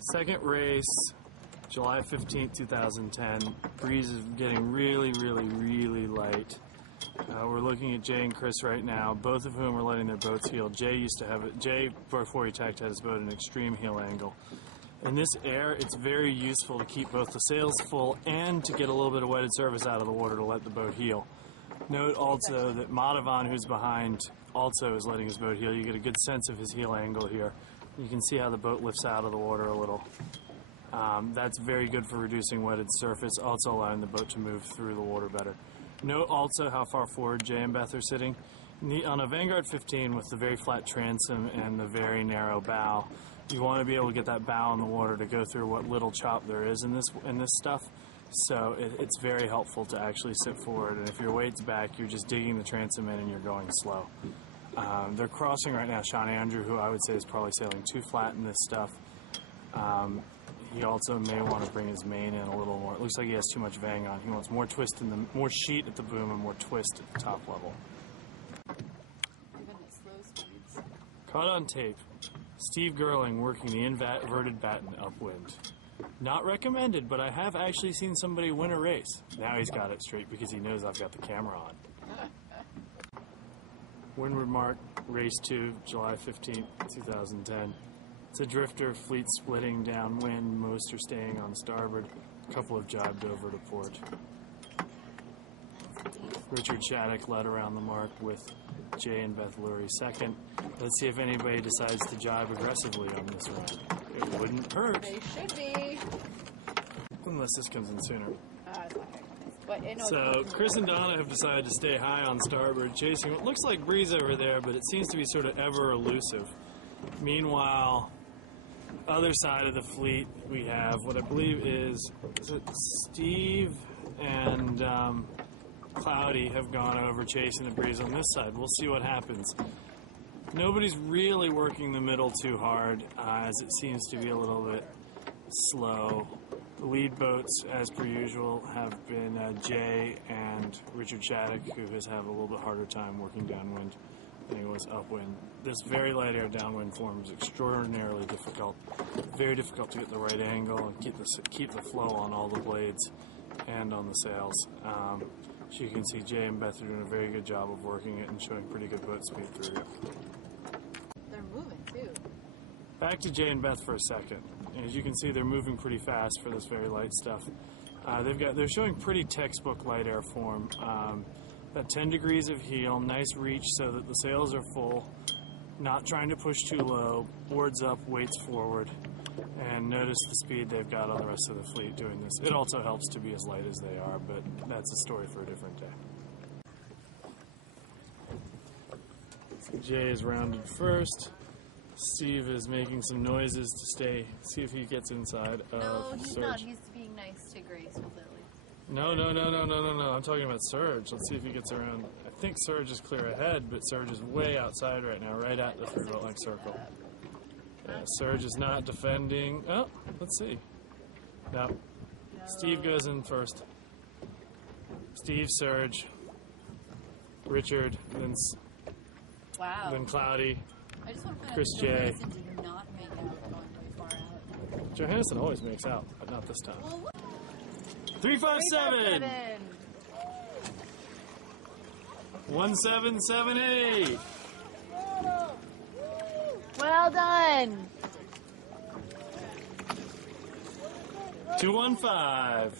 Second race, July 15th, 2010. Breeze is getting really light. We're looking at Jay and Chris right now, both of whom are letting their boats heel. Jay used to have it. Jay, before he tacked, had his boat at an extreme heel angle. In this air, it's very useful to keep both the sails full and to get a little bit of wetted surface out of the water to let the boat heel. Note also that Madhavan, who's behind, also is letting his boat heel. You get a good sense of his heel angle here. You can see how the boat lifts out of the water a little. That's very good for reducing wetted surface, also allowing the boat to move through the water better. Note also how far forward Jay and Beth are sitting. On a Vanguard 15 with the very flat transom and the very narrow bow, you want to be able to get that bow in the water to go through what little chop there is in this stuff. So it's very helpful to actually sit forward, and if your weight's back, you're just digging the transom in and you're going slow. They're crossing right now Sean Andrew, who I would say is probably sailing too flat in this stuff. He also may want to bring his main in a little more. It looks like he has too much vang on. He wants more twist in the more sheet at the boom and more twist at the top level. Even at slow speeds. Caught on tape. Steve Gerling working the inverted batten upwind. Not recommended, but I have actually seen somebody win a race. Now he's got it straight because he knows I've got the camera on. Windward mark, race 2, July 15th, 2010. It's a drifter, fleet splitting downwind, most are staying on starboard, a couple have jibed over to port. Richard Shattuck led around the mark with Jay and Beth Lurie second. Let's see if anybody decides to jibe aggressively on this one. It wouldn't hurt. They should be. Unless this comes in sooner. It's not but, no, so Chris and Donna have decided to stay high on starboard, chasing what looks like breeze over there, but it seems to be sort of ever elusive. Meanwhile, other side of the fleet, we have what I believe is it Steve and Cloudy have gone over chasing the breeze on this side. We'll see what happens. Nobody's really working the middle too hard, as it seems to be a little bit slow. The lead boats, as per usual, have been Jay and Richard Shattuck, who has had a little bit harder time working downwind than he was upwind. This very light air downwind form is extraordinarily difficult. Very difficult to get the right angle and keep the flow on all the blades and on the sails. So you can see Jay and Beth are doing a very good job of working it and showing pretty good boat speed through it. They're moving too. Back to Jay and Beth for a second. As you can see, they're moving pretty fast for this very light stuff. They're showing pretty textbook light air form. About 10 degrees of heel, nice reach so that the sails are full, not trying to push too low, boards up, weights forward, and notice the speed they've got on the rest of the fleet doing this. It also helps to be as light as they are, but that's a story for a different day. Jay is rounded first. Steve is making some noises to see if he gets inside of No, he's Surge. not. He's being nice to Grace with Lily. No. I'm talking about Surge. Let's see if he gets around. I think Surge is clear ahead, but Surge is way outside right now, right at the 3-boat length circle. Yeah, Surge is not defending. Oh, let's see. No. Steve goes in first. Steve, Surge, Richard, then Cloudy. I just want to Chris J. Johansson did not make out going very far out. Johansson always makes out, but not this time. Well, 357! 1778! well done! 215!